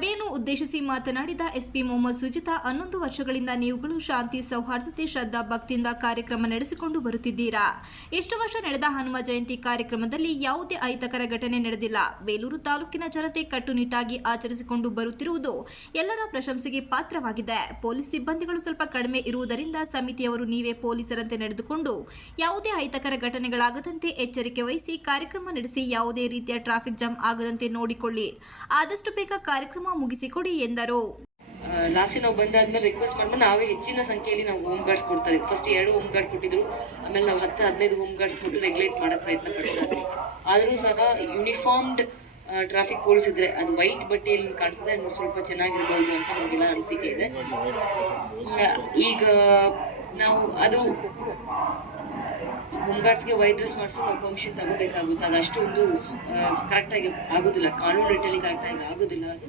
ಸಭೆಯನ್ನು ಉದ್ದೇಶಿಸಿ ಮಾತನಾಡಿದ ಎಸ್ಪಿ ಮೊಹಮ್ಮದ್ ಸುಜಿತಾ, 11 ವರ್ಷಗಳಿಂದ ನೀವುಗಳು ಶಾಂತಿ, ಸೌಹಾರ್ದತೆ, ಶ್ರದ್ಧಾ, ಭಕ್ತಿಯಿಂದ ಕಾರ್ಯಕ್ರಮ ನಡೆಸಿಕೊಂಡು ಬರುತ್ತಿದ್ದೀರಾ. ಇಷ್ಟು ವರ್ಷ ನಡೆದ ಹನುಮ ಜಯಂತಿ ಕಾರ್ಯಕ್ರಮದಲ್ಲಿ ಯಾವುದೇ ಅಹಿತಕರ ಘಟನೆ ನಡೆದಿಲ್ಲ. ಬೇಲೂರು ತಾಲೂಕಿನ ಜನತೆ ಕಟ್ಟುನಿಟ್ಟಾಗಿ ಆಚರಿಸಿಕೊಂಡು ಬರುತ್ತಿರುವುದು ಎಲ್ಲರ ಪ್ರಶಂಸೆಗೆ ಪಾತ್ರವಾಗಿದೆ. ಪೊಲೀಸ್ ಸಿಬ್ಬಂದಿಗಳು ಸ್ವಲ್ಪ ಕಡಿಮೆ ಇರುವುದರಿಂದ ಸಮಿತಿಯವರು ನೀವೇ ಪೊಲೀಸರಂತೆ ನಡೆದುಕೊಂಡು ಯಾವುದೇ ಅಹಿತಕರ ಘಟನೆಗಳಾಗದಂತೆ ಎಚ್ಚರಿಕೆ ವಹಿಸಿ ಕಾರ್ಯಕ್ರಮ ನಡೆಸಿ ಯಾವುದೇ ರೀತಿಯ ಟ್ರಾಫಿಕ್ ಜಾಮ್ ಆಗದಂತೆ ನೋಡಿಕೊಳ್ಳಿ. ಆದಷ್ಟು ಬೇಗ ಕಾರ್ಯಕ್ರಮ ಮುಗಿಸಿಕೊಡಿ ಎಂದರು. ಲಾಸ್ಟ್ ನಾವು ಬಂದಾದ್ಮೇಲೆ ರಿಕ್ವೆಸ್ಟ್ ಮಾಡ್ಕೊಂಡು ನಾವೇ ಹೆಚ್ಚಿನ ಸಂಖ್ಯೆಯಲ್ಲಿ ನಾವು ಹೋಮ್ ಗಾರ್ಡ್ಸ್ ಕೊಡ್ತಾ ಇದ್ವಿ. ಫಸ್ಟ್ 2 ಹೋಮ್ ಗಾರ್ಡ್ ಕೊಟ್ಟಿದ್ರು, ಆಮೇಲೆ ನಾವು 10-15 ಹೋಮ್ ಗಾರ್ಡ್ಸ್ ಕೊಟ್ಟು ರೆಗ್ಯುಲೇಟ್ ಮಾಡೋಕ್ಕೆ ಪ್ರಯತ್ನ ಪಡ್ತಾ ಇದ್ವಿ. ಆದರೂ ಸಹ ಯೂನಿಫಾರ್ಮ್ಡ್ ಟ್ರಾಫಿಕ್ ಪೊಲೀಸ್ ಇದ್ರೆ ಅದು ವೈಟ್ ಬಟ್ಟೆಯಲ್ಲಿ ಕಾಣಿಸಿದ್ರೆ ಸ್ವಲ್ಪ ಚೆನ್ನಾಗಿರ್ಬೋದು ಅಂತ ನಮಗೆಲ್ಲ ಅನಿಸಿಕೆ ಇದೆ. ಈಗ ನಾವು ಅದು ಹೋಮ್ ಗಾರ್ಡ್ಸ್ಗೆ ವೈಟ್ ಡ್ರೆಸ್ ಮಾಡಿಸಿ ನಾವು ಪರ್ಮಿಷನ್ ತಗೋಬೇಕಾಗುತ್ತೆ. ಅದು ಅಷ್ಟೊಂದು ಕರೆಕ್ಟಾಗಿ ಆಗೋದಿಲ್ಲ, ಕಾನೂನು ರೀತಿಯಲ್ಲಿ ಕರೆಕ್ಟಾಗಿ ಆಗೋದಿಲ್ಲ ಅದು.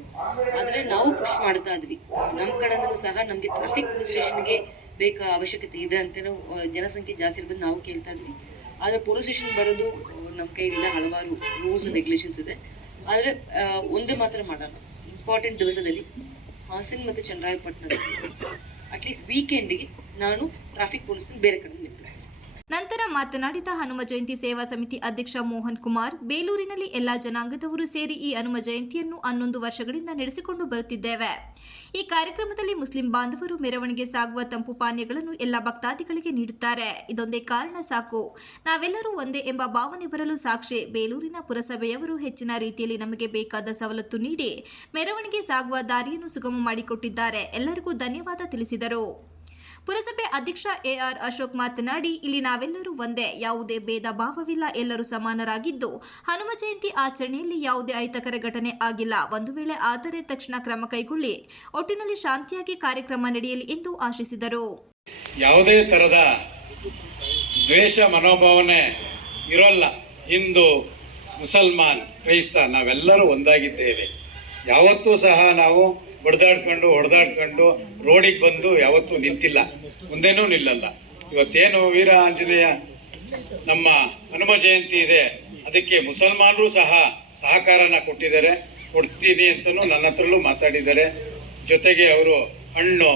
ಆದರೆ ನಾವು ಪುಷ್ ಮಾಡ್ತಾ ಇದ್ವಿ. ನಮ್ಮ ಕಡೆಯಿಂದಲೂ ಸಹ ನಮಗೆ ಟ್ರಾಫಿಕ್ ಪೊಲೀಸ್ ಸ್ಟೇಷನ್ಗೆ ಬೇಕಾ ಅವಶ್ಯಕತೆ ಇದೆ ಅಂತ ನಾವು ಜನಸಂಖ್ಯೆ ಜಾಸ್ತಿ ಇರ್ಬೋದು ನಾವು ಕೇಳ್ತಾ ಇದ್ವಿ. ಆದರೆ ಪೊಲೀಸ್ ಸ್ಟೇಷನ್ ಬರೋದು ನಮ್ಮ ಕೈಲಿಲ್ಲ, ಹಲವಾರು ರೂಲ್ಸ್ ಆ್ಯಂಡ್ ರೆಗ್ಯುಲೇಷನ್ಸ್ ಇದೆ. ಆದರೆ ಒಂದು ಮಾತ್ರ ಮಾಡೋಣ, ಇಂಪಾರ್ಟೆಂಟ್ ದಿವಸದಲ್ಲಿ ಹಾಸನ್ ಮತ್ತು ಚನ್ನರಾಯಪಟ್ಟಣದಲ್ಲಿ ಅಟ್ಲೀಸ್ಟ್ ವೀಕೆಂಡ್ಗೆ ನಾನು ಟ್ರಾಫಿಕ್ ಪೊಲೀಸ್ ಬೇರೆ ಕಡೆ ನಂತರ ಮಾತನಾಡಿದ ಹನುಮ ಜಯಂತಿ ಸೇವಾ ಸಮಿತಿ ಅಧ್ಯಕ್ಷ ಮೋಹನ್ ಕುಮಾರ್, ಬೇಲೂರಿನಲ್ಲಿ ಎಲ್ಲಾ ಜನಾಂಗದವರು ಸೇರಿ ಈ ಹನುಮ ಜಯಂತಿಯನ್ನು 11 ವರ್ಷಗಳಿಂದ ನಡೆಸಿಕೊಂಡು ಬರುತ್ತಿದ್ದೇವೆ. ಈ ಕಾರ್ಯಕ್ರಮದಲ್ಲಿ ಮುಸ್ಲಿಂ ಬಾಂಧವರು ಮೆರವಣಿಗೆ ಸಾಗುವ ತಂಪು ಪಾನೀಯಗಳನ್ನು ಎಲ್ಲ ಭಕ್ತಾದಿಗಳಿಗೆ ನೀಡುತ್ತಾರೆ. ಇದೊಂದೇ ಕಾರಣ ಸಾಕು, ನಾವೆಲ್ಲರೂ ಒಂದೇ ಎಂಬ ಭಾವನೆ ಬರಲು ಸಾಕ್ಷಿ. ಬೇಲೂರಿನ ಪುರಸಭೆಯವರು ಹೆಚ್ಚಿನ ರೀತಿಯಲ್ಲಿ ನಮಗೆ ಬೇಕಾದ ಸವಲತ್ತು ನೀಡಿ ಮೆರವಣಿಗೆ ಸಾಗುವ ದಾರಿಯನ್ನು ಸುಗಮ ಮಾಡಿಕೊಟ್ಟಿದ್ದಾರೆ. ಎಲ್ಲರಿಗೂ ಧನ್ಯವಾದ ತಿಳಿಸಿದರು. ಪುರಸಭೆ ಅಧ್ಯಕ್ಷ ಎಆರ್ ಅಶೋಕ್ ಮಾತನಾಡಿ, ಇಲ್ಲಿ ನಾವೆಲ್ಲರೂ ಒಂದೇ, ಯಾವುದೇ ಭೇದ ಭಾವವಿಲ್ಲ, ಎಲ್ಲರೂ ಸಮಾನರಾಗಿದ್ದು ಹನುಮ ಜಯಂತಿ ಆಚರಣೆಯಲ್ಲಿ ಯಾವುದೇ ಅಹಿತಕರ ಘಟನೆ ಆಗಿಲ್ಲ. ಒಂದು ವೇಳೆ ಆದರೆ ತಕ್ಷಣ ಕ್ರಮ ಕೈಗೊಳ್ಳಿ. ಒಟ್ಟಿನಲ್ಲಿ ಶಾಂತಿಯಾಗಿ ಕಾರ್ಯಕ್ರಮ ನಡೆಯಲಿ ಎಂದು ಆಶಿಸಿದರು. ಯಾವುದೇ ತರದ ದ್ವೇಷ ಮನೋಭಾವನೆ ಇರೋಲ್ಲ. ಹಿಂದೂ, ಮುಸಲ್ಮಾನ್, ಕ್ರೈಸ್ತ ನಾವೆಲ್ಲರೂ ಒಂದಾಗಿದ್ದೇವೆ. ಯಾವತ್ತೂ ಸಹ ನಾವು ಹೊಡೆದಾಡ್ಕೊಂಡು ರೋಡಿಗೆ ಬಂದು ಯಾವತ್ತೂ ನಿಂತಿಲ್ಲ, ಮುಂದೇನೂ ನಿಲ್ಲಲ್ಲ. ಇವತ್ತೇನು ವೀರ ಆಂಜನೇಯ ನಮ್ಮ ಹನುಮ ಜಯಂತಿ ಇದೆ, ಅದಕ್ಕೆ ಮುಸಲ್ಮಾನರು ಸಹ ಸಹಕಾರನ ಕೊಡ್ತೀನಿ ಅಂತಲೂ ನನ್ನ ಹತ್ರಲ್ಲೂ ಮಾತಾಡಿದ್ದಾರೆ. ಜೊತೆಗೆ ಅವರು ಹಣ್ಣು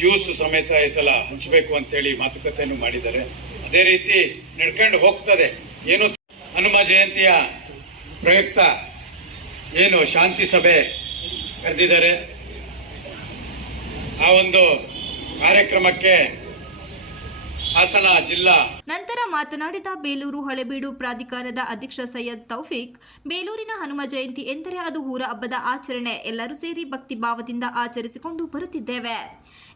ಜ್ಯೂಸ್ ಸಮೇತ ಈ ಸಲ ಹಂಚಬೇಕು ಅಂತೇಳಿ ಮಾತುಕತೆಯನ್ನು ಮಾಡಿದ್ದಾರೆ. ಅದೇ ರೀತಿ ನಡ್ಕೊಂಡು ಹೋಗ್ತದೆ. ಏನು ಹನುಮ ಜಯಂತಿಯ ಪ್ರಯುಕ್ತ ಏನು ಶಾಂತಿ ಸಭೆ ಕರೆದಿದ್ದಾರೆ, ಆ ಒಂದು ಕಾರ್ಯಕ್ರಮಕ್ಕೆ ಹಾಸನ ಜಿಲ್ಲಾ. ನಂತರ ಮಾತನಾಡಿದ ಬೇಲೂರು ಹಳೆಬೀಡು ಪ್ರಾಧಿಕಾರದ ಅಧ್ಯಕ್ಷ ಸೈಯದ್ ತೌಫೀಕ್, ಬೇಲೂರಿನ ಹನುಮ ಜಯಂತಿ ಎಂದರೆ ಅದು ಊರ ಹಬ್ಬದ ಆಚರಣೆ. ಎಲ್ಲರೂ ಸೇರಿ ಭಕ್ತಿ ಭಾವದಿಂದ ಆಚರಿಸಿಕೊಂಡು ಬರುತ್ತಿದ್ದೇವೆ.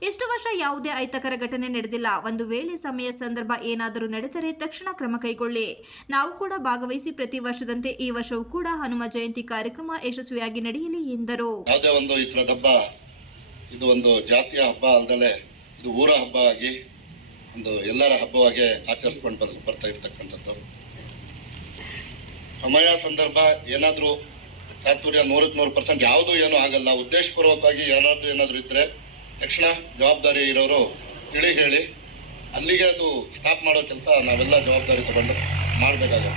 ಎಷ್ಟು ವರ್ಷ ಯಾವುದೇ ಅಹಿತಕರ ಘಟನೆ ನಡೆದಿಲ್ಲ. ಒಂದು ವೇಳೆ ಸಮಯ ಸಂದರ್ಭ ಏನಾದರೂ ನಡೆದರೆ ತಕ್ಷಣ ಕ್ರಮ ಕೈಗೊಳ್ಳಿ. ನಾವು ಕೂಡ ಭಾಗವಹಿಸಿ ಪ್ರತಿ ವರ್ಷದಂತೆ ಈ ವರ್ಷವೂ ಕೂಡ ಹನುಮ ಜಯಂತಿ ಕಾರ್ಯಕ್ರಮ ಯಶಸ್ವಿಯಾಗಿ ನಡೆಯಲಿ ಎಂದರು. ಯಾವುದೇ ಒಂದು ಈ ಥರದ ಹಬ್ಬ ಇದು ಒಂದು ಜಾತಿಯ ಹಬ್ಬ ಅಲ್ಲದೆ ಇದು ಊರ ಹಬ್ಬ ಆಗಿ ಒಂದು ಎಲ್ಲರ ಹಬ್ಬವಾಗಿ ಆಚರಿಸ್ಕೊಂಡು ಬರ್ತಾ ಇರ್ತಕ್ಕಂಥದ್ದು. ಸಮಯ ಸಂದರ್ಭ ಏನಾದರೂ ಚಾತುರ್ಯ 100% ಯಾವುದೂ ಏನೂ ಆಗಲ್ಲ. ಉದ್ದೇಶಪೂರ್ವಕವಾಗಿ ಏನಾದರೂ ಇದ್ದರೆ ತಕ್ಷಣ ಜವಾಬ್ದಾರಿ ಇರೋರು ತಿಳಿ ಹೇಳಿ ಅಲ್ಲಿಗೆ ಅದು ಸ್ಟಾಪ್ ಮಾಡೋ ಕೆಲಸ ನಾವೆಲ್ಲ ಜವಾಬ್ದಾರಿ ತಗೊಂಡು ಮಾಡಬೇಕಾಗುತ್ತೆ.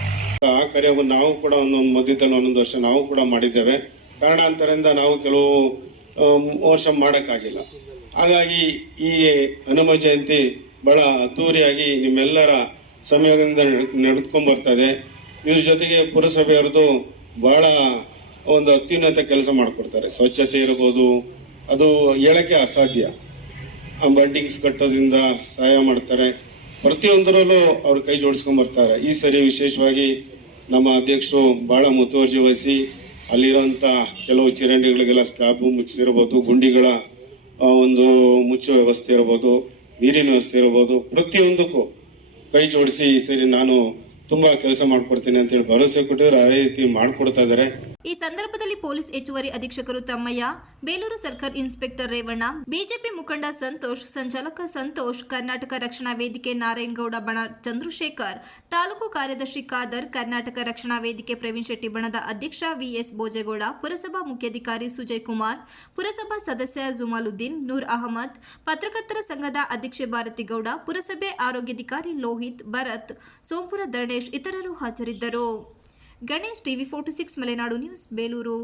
ಆ ಕಾರ್ಯವನ್ನು ನಾವು ಕೂಡ ಒಂದೊಂದು ಮಧ್ಯದಲ್ಲಿ 11 ವರ್ಷ ನಾವು ಕೂಡ ಮಾಡಿದ್ದೇವೆ. ಕಾರಣಾಂತರದಿಂದ ನಾವು ಕೆಲವು ವರ್ಷ ಮಾಡೋಕ್ಕಾಗಿಲ್ಲ. ಹಾಗಾಗಿ ಈ ಹನುಮ ಜಯಂತಿ ಬಹಳ ಅದ್ದೂರಿಯಾಗಿ ನಿಮ್ಮೆಲ್ಲರ ಸಂಯೋಗದಿಂದ ನಡೆದುಕೊಂಡು ಬರ್ತದೆ. ಇದ್ರ ಜೊತೆಗೆ ಪುರಸಭೆಯವ್ರದ್ದು ಬಹಳ ಒಂದು ಅತ್ಯುನ್ನತ ಕೆಲಸ ಮಾಡಿಕೊಡ್ತಾರೆ. ಸ್ವಚ್ಛತೆ ಇರ್ಬೋದು, ಅದು ಹೇಳಕ್ಕೆ ಅಸಾಧ್ಯ. ಬಂಡಿಂಗ್ಸ್ ಕಟ್ಟೋದ್ರಿಂದ ಸಹಾಯ ಮಾಡ್ತಾರೆ. ಪ್ರತಿಯೊಂದರಲ್ಲೂ ಅವ್ರು ಕೈ ಜೋಡಿಸ್ಕೊಂಡು ಬರ್ತಾರೆ. ಈ ಸರಿ ವಿಶೇಷವಾಗಿ ನಮ್ಮ ಅಧ್ಯಕ್ಷರು ಬಹಳ ಮುತುವರ್ಜಿ ವಹಿಸಿ ಅಲ್ಲಿರೋಂಥ ಕೆಲವು ಚರಂಡಿಗಳಿಗೆಲ್ಲ ಸ್ಲ್ಯಾಬು ಮುಚ್ಚಿಸಿರ್ಬೋದು, ಗುಂಡಿಗಳ ಒಂದು ಮುಚ್ಚುವ ವ್ಯವಸ್ಥೆ ಇರ್ಬೋದು, ನೀರಿನ ವ್ಯವಸ್ಥೆ ಇರ್ಬೋದು, ಪ್ರತಿಯೊಂದಕ್ಕೂ ಕೈ ಜೋಡಿಸಿ ಈ ಸರಿ ನಾನು ತುಂಬಾ ಕೆಲಸ ಮಾಡ್ಕೊಡ್ತೀನಿ ಅಂತ ಹೇಳಿ ಭರವಸೆ ಕೊಟ್ಟಿದ್ದಾರೆ. ಅದೇ ರೀತಿ ಮಾಡ್ಕೊಡ್ತಾ ಇದ್ದಾರೆ. ಈ ಸಂದರ್ಭದಲ್ಲಿ ಪೊಲೀಸ್ ಹೆಚ್ಚುವರಿ ಅಧೀಕ್ಷಕರು Thammaiah, Belur circle inspector Revanna, BJP ಮುಖಂಡ ಸಂತೋಷ್, ಸಂಚಾಲಕ ಸಂತೋಷ್, ಕರ್ನಾಟಕ ರಕ್ಷಣಾ ವೇದಿಕೆ ನಾರಾಯಣಗೌಡ ಬಣ ಚಂದ್ರಶೇಖರ್, ತಾಲೂಕು ಕಾರ್ಯದರ್ಶಿ ಖಾದರ್, ಕರ್ನಾಟಕ ರಕ್ಷಣಾ ವೇದಿಕೆ ಪ್ರವೀಣ್ ಶೆಟ್ಟಿ ಬಣದ ಅಧ್ಯಕ್ಷ ವಿಎಸ್ ಭೋಜೇಗೌಡ, ಪುರಸಭಾ ಮುಖ್ಯಾಧಿಕಾರಿ ಸುಜಯ್ ಕುಮಾರ್, ಪುರಸಭಾ ಸದಸ್ಯ ಜುಮಾಲುದ್ದೀನ್, ನೂರ್ ಅಹಮದ್, ಪತ್ರಕರ್ತರ ಸಂಘದ ಅಧ್ಯಕ್ಷೆ ಭಾರತಿಗೌಡ, ಪುರಸಭೆ ಆರೋಗ್ಯಾಧಿಕಾರಿ ಲೋಹಿತ್, ಭರತ್, ಸೋಂಪುರ ಧರಣೇಶ್ ಇತರರು ಹಾಜರಿದ್ದರು. Ganesh, TV 46 Malenadu news, Belur.